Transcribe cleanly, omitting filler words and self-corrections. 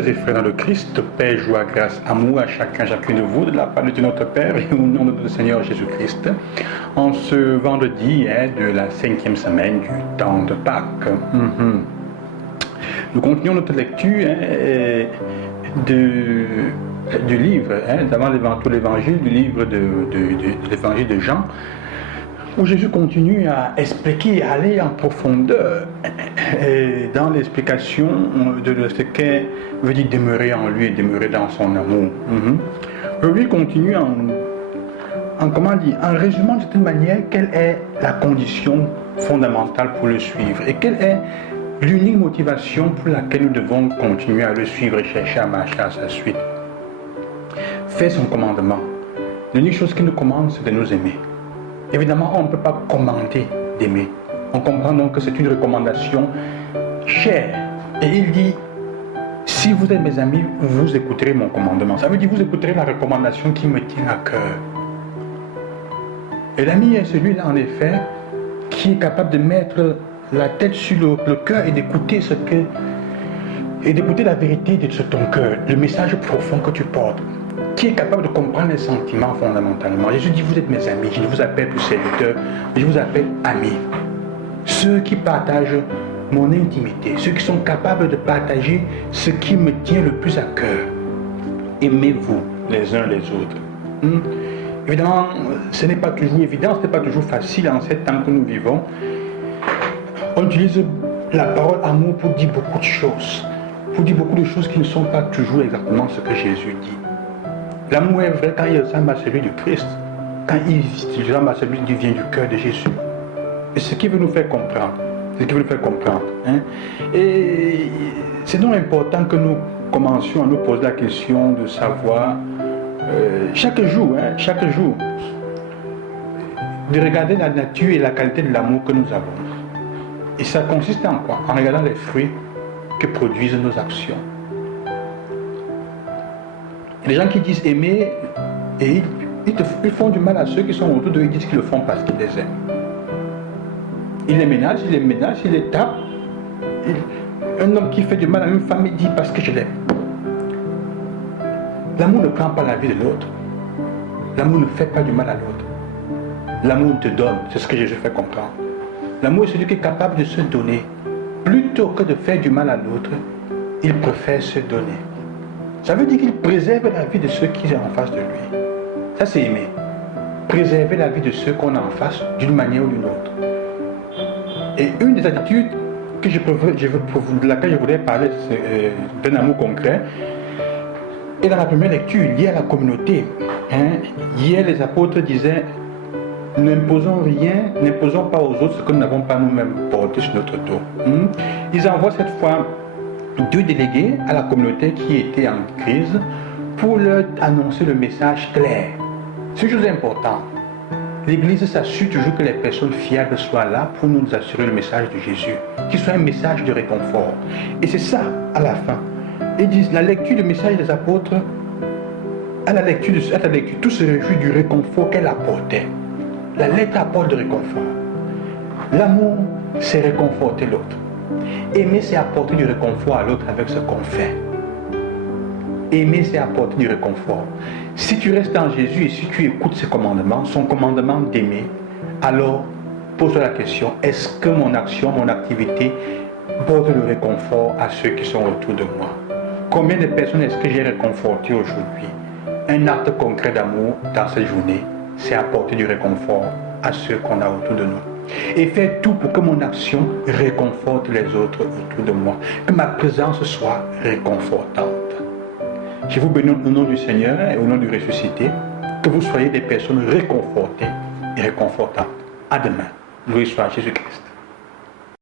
Sœurs et frères dans le Christ, paix, joie, grâce, amour à chacune de vous, de la part de Dieu notre Père et au nom de notre Seigneur Jésus-Christ, en ce vendredi de la 5e semaine du temps de Pâques. Nous continuons notre lecture du livre, d'avant tout l'évangile, du livre de l'évangile de Jean, où Jésus continue à expliquer, à aller en profondeur dans l'explication de ce qu'est veut dire demeurer en lui et demeurer dans son amour. Lui continue en résumant de cette manière quelle est la condition fondamentale pour le suivre et quelle est l'unique motivation pour laquelle nous devons continuer à le suivre et chercher à marcher à sa suite. Faire son commandement. L'unique chose qu'il nous commande, c'est de nous aimer. Évidemment, on ne peut pas commander d'aimer. On comprend donc que c'est une recommandation chère. Et il dit, si vous êtes mes amis, vous écouterez mon commandement. Ça veut dire vous écouterez la recommandation qui me tient à cœur. Et l'ami est celui-là, en effet, qui est capable de mettre la tête sur le cœur et d'écouter la vérité de ton cœur, le message profond que tu portes, qui est capable de comprendre les sentiments fondamentalement. Jésus dit, vous êtes mes amis, je ne vous appelle plus serviteurs, je vous appelle amis. Ceux qui partagent mon intimité, ceux qui sont capables de partager ce qui me tient le plus à cœur. Aimez-vous les uns les autres. Évidemment, ce n'est pas toujours évident, ce n'est pas toujours facile en ces temps que nous vivons. On utilise la parole amour pour dire beaucoup de choses, qui ne sont pas toujours exactement ce que Jésus dit. L'amour est vrai quand il ressemble à celui du Christ, quand il ressemble à celui qui vient du cœur de Jésus. Et ce qui veut nous faire comprendre. Et c'est donc important que nous commencions à nous poser la question de savoir chaque jour, de regarder la nature et la qualité de l'amour que nous avons. Et ça consiste en quoi? En regardant les fruits que produisent nos actions. Les gens qui disent aimer, et ils font du mal à ceux qui sont autour d'eux, ils disent qu'ils le font parce qu'ils les aiment. Ils les menacent, ils les tapent. Un homme qui fait du mal à une femme, il dit parce que je l'aime. L'amour ne prend pas la vie de l'autre. L'amour ne fait pas du mal à l'autre. L'amour te donne, c'est ce que Jésus fait comprendre. L'amour est celui qui est capable de se donner. Plutôt que de faire du mal à l'autre, il préfère se donner. Ça veut dire qu'il préserve la vie de ceux qui sont en face de lui. Ça, c'est aimer. Préserver la vie de ceux qu'on a en face d'une manière ou d'une autre. Et une des attitudes de laquelle je voulais parler d'un amour concret, et dans la première lecture, liée à la communauté. Hier, les apôtres disaient, n'imposons rien, n'imposons pas aux autres ce que nous n'avons pas nous-mêmes porté sur notre dos. Ils envoient cette fois 2 délégués à la communauté qui était en crise pour leur annoncer le message clair. C'est une chose importante. L'Église s'assure toujours que les personnes fiables soient là pour nous assurer le message de Jésus, qu'il soit un message de réconfort. Et c'est ça, à la fin. Ils disent, la lecture du message des apôtres, à la lecture, tout se réjouit du réconfort qu'elle apportait. La lettre apporte du réconfort. L'amour, c'est réconforter l'autre. Aimer, c'est apporter du réconfort à l'autre avec ce qu'on fait. Aimer, c'est apporter du réconfort. Si tu restes en Jésus et si tu écoutes ses commandements, son commandement d'aimer, alors pose-toi la question, est-ce que mon action, mon activité porte le réconfort à ceux qui sont autour de moi? Combien de personnes est-ce que j'ai réconforté aujourd'hui? Un acte concret d'amour dans cette journée, c'est apporter du réconfort à ceux qu'on a autour de nous. Et faire tout pour que mon action réconforte les autres autour de moi. Que ma présence soit réconfortante. Je vous bénis au nom du Seigneur et au nom du ressuscité, que vous soyez des personnes réconfortées et réconfortantes. À demain. Loué soit Jésus-Christ.